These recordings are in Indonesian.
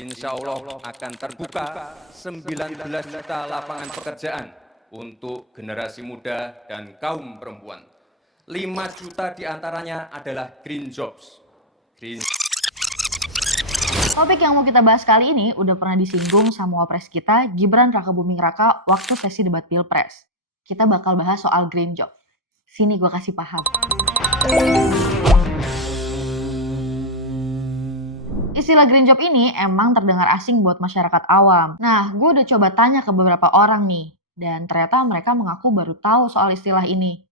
insya Allah akan terbuka 19 juta lapangan pekerjaan untuk generasi muda dan kaum perempuan. 5 juta diantaranya adalah green jobs. Topik yang mau kita bahas kali ini udah pernah disinggung sama wapres kita, Gibran Rakabuming Raka, waktu sesi debat Pilpres. Kita bakal bahas soal green job. Sini gue kasih paham. Istilah green job ini emang terdengar asing buat masyarakat awam. Nah, gue udah coba tanya ke beberapa orang nih, dan ternyata mereka mengaku baru tahu soal istilah ini.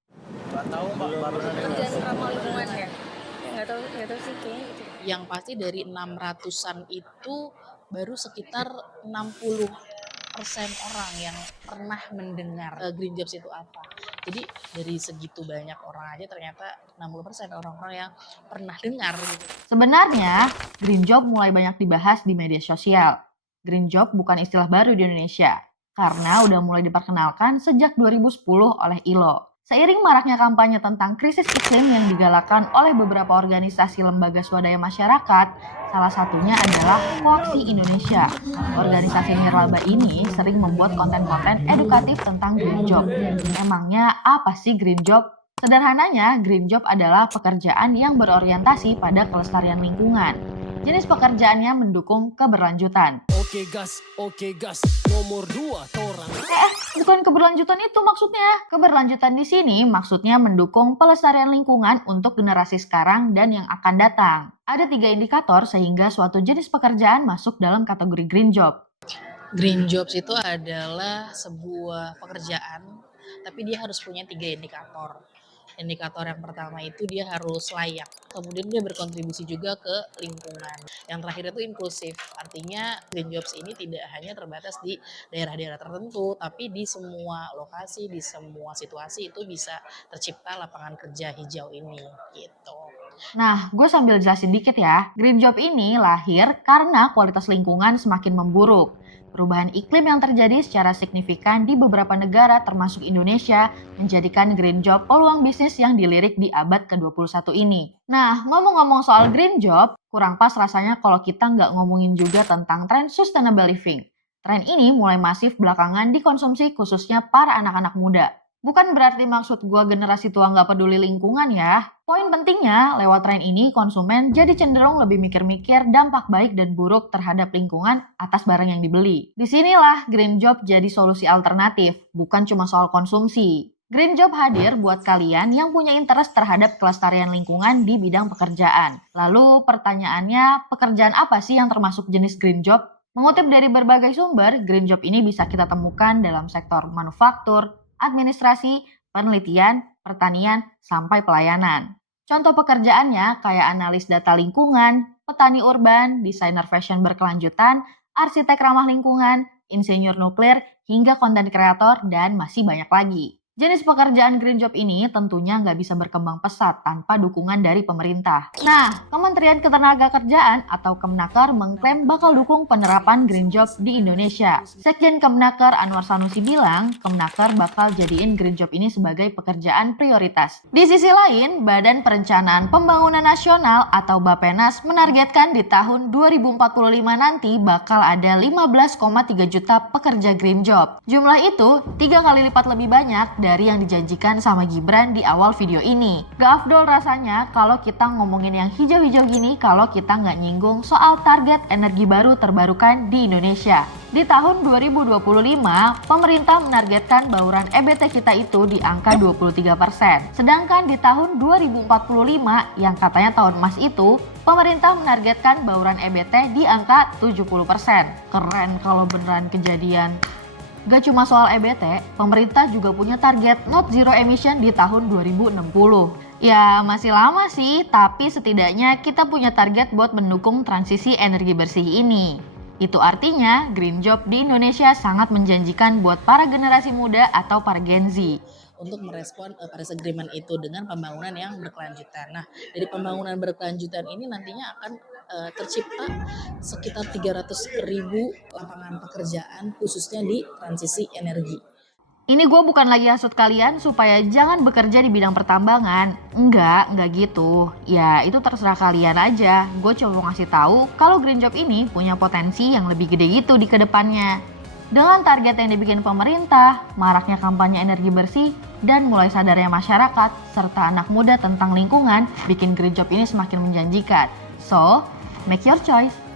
Nggak tahu Mbak, baru Pekerjaan ramah lingkungan ya? Nggak tahu sih kayaknya gitu. Yang pasti dari 600-an itu baru sekitar 60% orang yang pernah mendengar green jobs itu apa. Jadi dari segitu banyak orang aja ternyata 60% orang-orang yang pernah dengar gitu. Sebenarnya, green job mulai banyak dibahas di media sosial. Green job bukan istilah baru di Indonesia, karena udah mulai diperkenalkan sejak 2010 oleh ILO. Seiring maraknya kampanye tentang krisis iklim yang digalakan oleh beberapa organisasi lembaga swadaya masyarakat, salah satunya adalah Koaksi Indonesia. Organisasi nirlaba ini sering membuat konten-konten edukatif tentang green job. Emangnya apa sih green job? Sederhananya, green job adalah pekerjaan yang berorientasi pada kelestarian lingkungan. Jenis pekerjaannya mendukung keberlanjutan. Oke gas, nomor 2 torang. Bukan keberlanjutan itu maksudnya. Keberlanjutan di sini maksudnya mendukung pelestarian lingkungan untuk generasi sekarang dan yang akan datang. Ada 3 indikator sehingga suatu jenis pekerjaan masuk dalam kategori green job. Green jobs itu adalah sebuah pekerjaan, tapi dia harus punya 3 indikator. Indikator yang pertama itu dia harus layak, kemudian dia berkontribusi juga ke lingkungan. Yang terakhir itu inklusif, artinya green jobs ini tidak hanya terbatas di daerah-daerah tertentu, tapi di semua lokasi, di semua situasi itu bisa tercipta lapangan kerja hijau ini gitu. Nah, gue sambil jelasin dikit ya. Green job ini lahir karena kualitas lingkungan semakin memburuk. Perubahan iklim yang terjadi secara signifikan di beberapa negara termasuk Indonesia menjadikan green job peluang bisnis yang dilirik di abad ke-21 ini. Nah, ngomong-ngomong soal green job, kurang pas rasanya kalau kita nggak ngomongin juga tentang tren sustainable living. Tren ini mulai masif belakangan dikonsumsi khususnya para anak-anak muda. Bukan berarti maksud gue generasi tua nggak peduli lingkungan ya. Poin pentingnya, lewat tren ini konsumen jadi cenderung lebih mikir-mikir dampak baik dan buruk terhadap lingkungan atas barang yang dibeli. Disinilah green job jadi solusi alternatif, bukan cuma soal konsumsi. Green job hadir buat kalian yang punya interest terhadap kelestarian lingkungan di bidang pekerjaan. Lalu pertanyaannya, pekerjaan apa sih yang termasuk jenis green job? Mengutip dari berbagai sumber, green job ini bisa kita temukan dalam sektor manufaktur, administrasi, penelitian, pertanian, sampai pelayanan. Contoh pekerjaannya kayak analis data lingkungan, petani urban, desainer fashion berkelanjutan, arsitek ramah lingkungan, insinyur nuklir, hingga konten kreator, dan masih banyak lagi. Jenis pekerjaan green job ini tentunya nggak bisa berkembang pesat tanpa dukungan dari pemerintah. Nah, Kementerian Ketenagakerjaan atau Kemnaker mengklaim bakal dukung penerapan green job di Indonesia. Sekjen Kemnaker Anwar Sanusi bilang, Kemnaker bakal jadiin green job ini sebagai pekerjaan prioritas. Di sisi lain, Badan Perencanaan Pembangunan Nasional atau Bappenas menargetkan di tahun 2045 nanti bakal ada 15,3 juta pekerja green job. Jumlah itu 3 kali lipat lebih banyak dari yang dijanjikan sama Gibran di awal video ini. Gak afdol rasanya kalau kita ngomongin yang hijau-hijau gini kalau kita nggak nyinggung soal target energi baru terbarukan di Indonesia. Di tahun 2025, pemerintah menargetkan bauran EBT kita itu di angka 23%. Sedangkan di tahun 2045 yang katanya tahun emas itu, pemerintah menargetkan bauran EBT di angka 70%. Keren kalau beneran kejadian. Gak cuma soal EBT, pemerintah juga punya target net zero emission di tahun 2060. Ya masih lama sih, tapi setidaknya kita punya target buat mendukung transisi energi bersih ini. Itu artinya green job di Indonesia sangat menjanjikan buat para generasi muda atau para Gen Z. Untuk merespon Paris Agreement itu dengan pembangunan yang berkelanjutan. Nah, dari pembangunan berkelanjutan ini nantinya akan tercipta sekitar 300.000 lapangan pekerjaan khususnya di transisi energi. Ini gue bukan lagi hasut kalian supaya jangan bekerja di bidang pertambangan. Enggak gitu. Ya itu terserah kalian aja. Gue cuma mau ngasih tahu kalau green job ini punya potensi yang lebih gede gitu di kedepannya. Dengan target yang dibikin pemerintah, maraknya kampanye energi bersih, dan mulai sadarnya masyarakat serta anak muda tentang lingkungan, bikin green job ini semakin menjanjikan. So, make your choice.